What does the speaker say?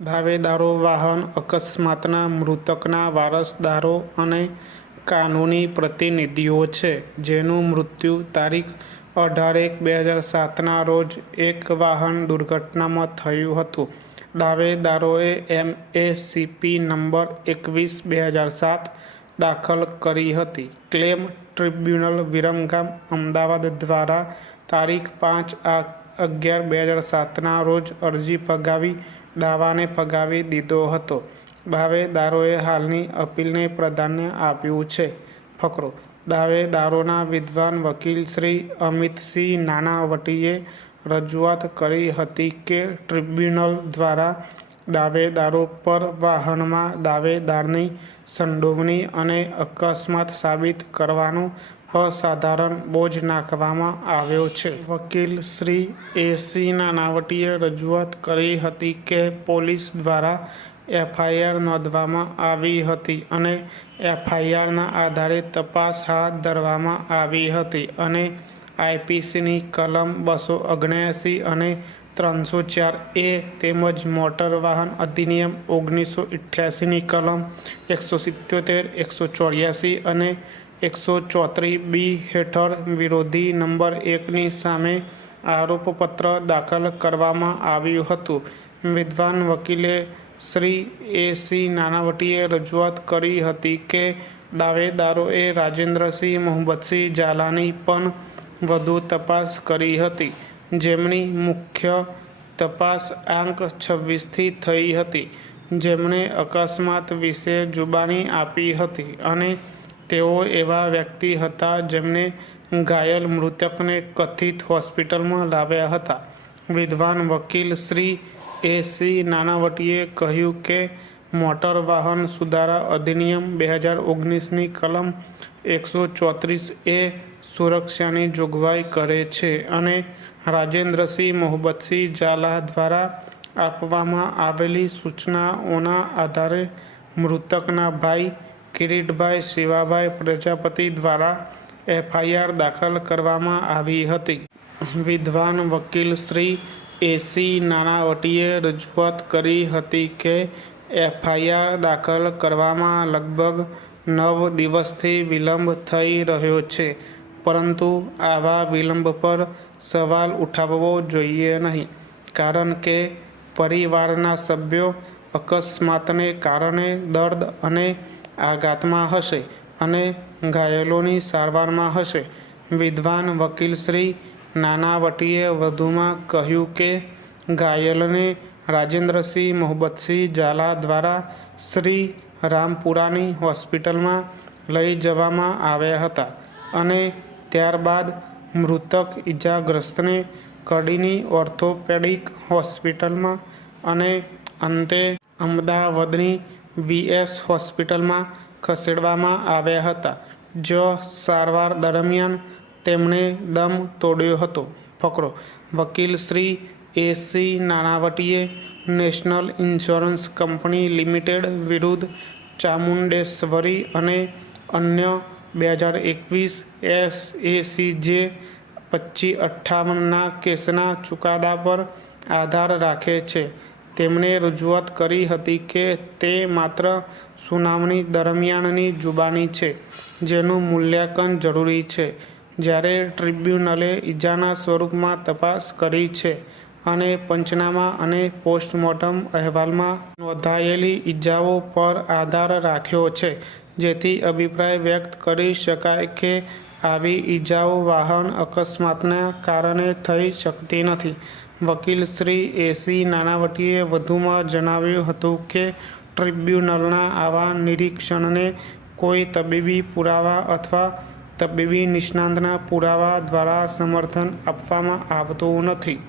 દાવેદારો વાહન અકસ્માતના મૃતકના વારસદારો અને કાનૂની પ્રતિનિધિઓ છે, જેનું મૃત્યુ તારીખ 18/1/2007ના રોજ એક વાહન દુર્ઘટનામાં થયું હતું. દાવેદારોએ MACP નંબર 21/2007 દાખલ કરી હતી. ક્લેમ ટ્રિબ્યુનલ વિરમગામ, અમદાવાદ દ્વારા તારીખ 5/11/2007ના રોજ અરજી ફગાવી દાવાને ફગાવી દીધો હતો. દાવેદારોએ હાલની અપીલને પ્રાધાન્ય આપ્યું છે. ફકરો: દાવેદારોના વિદ્વાન વકીલ શ્રી અમિતસિંહ નાનાવટીએ રજૂઆત કરી હતી કે ટ્રિબ્યુનલ દ્વારા દાવેદારો પર વાહનમાં દાવેદારની સંડોવણી અને અકસ્માત સાબિત કરવાનો અસાધારણ બોજ નાખવામાં આવ્યો છે. વકીલ શ્રી AC નાનાવટીએ રજૂઆત કરી હતી કે પોલીસ દ્વારા FIR નોંધવામાં આવી હતી અને FIRના આધારે તપાસ હાથ ધરવામાં આવી હતી અને IPCની કલમ 279 અને 304A તેમજ મોટર વાહન અધિનિયમ 1988ની કલમ 177, 184 અને 134B હેઠળ વિરોધી નંબર 1ની સામે આરોપપત્ર દાખલ કરવામાં આવ્યું હતું. વિદ્વાન વકીલે શ્રી AC નાનાવટીએ રજૂઆત કરી હતી કે દાવેદારોએ રાજેન્દ્રસિંહ મોહબ્બતસિંહ ઝાલાની પણ વધુ તપાસ કરી હતી, જેમની મુખ્ય તપાસ આંક 26થી થઈ હતી, જેમણે અકસ્માત વિશે જુબાની આપી હતી અને તેઓ એવા વ્યક્તિ હતા જેમણે ઘાયલ મૃતકને કથિત હોસ્પિટલમાં લાવ્યા હતા. વિદ્વાન વકીલ શ્રી AC નાનાવટીએ કહ્યું કે મોટર વાહન સુધારા અધિનિયમ 2019ની કલમ 134A સુરક્ષાની જોગવાઈ કરે છે અને રાજેન્દ્રસિંહ મોહબ્બતસિંહ ઝાલા દ્વારા આપવામાં આવેલી સૂચનાઓના આધારે મૃતકના ભાઈ કિરીટભાઈ શિવાભાઈ પ્રજાપતિ દ્વારા FIR દાખલ કરવામાં આવી હતી. વિદ્વાન વકીલ શ્રી AC નાનાવટીએ રજૂઆત કરી હતી કે FIR દાખલ કરવામાં લગભગ 9 દિવસથી વિલંબ થઈ રહ્યો છે, પરંતુ આવા વિલંબ પર સવાલ ઉઠાવવો જોઈએ નહીં, કારણ કે પરિવારના સભ્યો અકસ્માતને કારણે દર્દ અને આઘાતમાં હશે અને ઘાયલોની સારવારમાં હશે. વિદ્વાન વકીલ શ્રી નાનાવટીએ વધુમાં કહ્યું કે ઘાયલને રાજેન્દ્રસિંહ મોહબ્બતસિંહ ઝાલા દ્વારા શ્રી રામપુરાની હોસ્પિટલમાં લઈ જવામાં આવ્યા હતા અને ત્યારબાદ મૃતક ઇજાગ્રસ્તને કડીની ઓર્થોપેડિક હોસ્પિટલમાં અને અંતે અમદાવાદની VS હોસ્પિટલમાં ખસેડવામાં આવ્યા હતા, જ્યાં સારવાર દરમિયાન તેમણે દમ તોડ્યો હતો. ફકરો: વકીલ શ્રી AC નાનાવટીએ નેશનલ ઇન્સ્યોરન્સ કંપની લિમિટેડ વિરુદ્ધ ચામુંડેશ્વરી અને અન્ય 2021 SACJ 2558ના કેસના ચુકાદા પર આધાર રાખે છે. તેમણે રજૂઆત કરી હતી કે તે માત્ર સુનાવણી દરમિયાનની જુબાની છે, જેનું મૂલ્યાંકન જરૂરી છે, જ્યારે ટ્રિબ્યુનલે ઇજાના સ્વરૂપમાં તપાસ કરી છે અને પંચનામા અને પોસ્ટમોર્ટમ અહેવાલમાં નોંધાયેલી ઇજાઓ પર આધાર રાખ્યો છે, જેથી અભિપ્રાય વ્યક્ત કરી શકાય કે આવી ઇજાઓ વાહન અકસ્માતના કારણે થઈ શકતી નથી. વકીલ શ્રી AC નાનાવટીએ વધુમાં જણાવ્યું હતું કે ટ્રિબ્યુનલના આવા નિરીક્ષણને કોઈ તબીબી પુરાવા અથવા તબીબી નિષ્ણાતના પુરાવા દ્વારા સમર્થન આપવામાં આવતું નથી.